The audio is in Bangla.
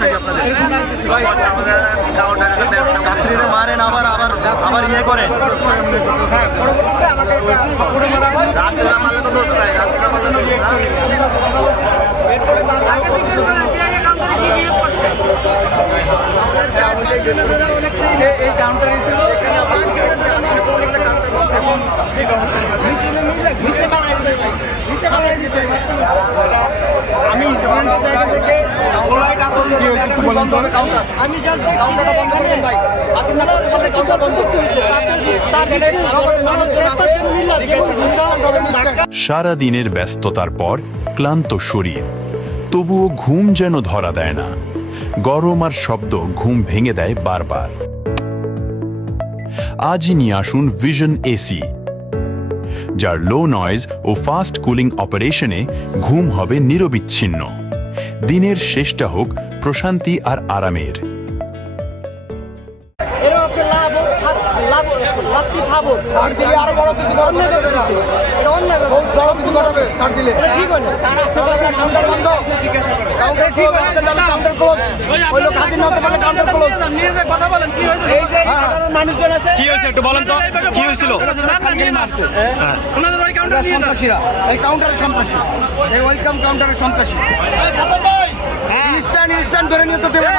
সমস্যা কি আপনাদের? ছাত্রীরা মারেন আবার আবার আবার ইয়ে করে। এই কাউন্টারে ছিল আমি আমি জাস্ট সারা দিনের ব্যস্ততার পর ক্লান্ত শরীর, তবুও ঘুম যেন ধরা দেয় না। গরম আর শব্দ ঘুম ভেঙে দেয় বারবার। আজই নিয়ে আসুন ভিশন এসি, যার লো নয়েজ ও ফাস্ট কুলিং অপারেশনে ঘুম হবে নিরবিচ্ছিন্ন। দিনের শেষটা হোক প্রশান্তি আর আরামের। আরো বড় কিছু কাউন্টার বন্ধ, কাউন্টার ক্লোজ, কাউন্টার ক্লোজ। ওই লোক হাজির না হতে পারলে কাউন্টার ক্লোজ। কথা বলেন কি হয়েছে? মানুষজন আছে, কি হয়েছে একটু বলেন তো, কি হয়েছিল? সন্ত্রাসীরা, এই কাউন্টারের সন্ত্রাসী, এই ওয়েলকাম কাউন্টারের সন্ত্রাসী। ইনস্ট্যান্ট ধরে নিয়ে তো দেবে।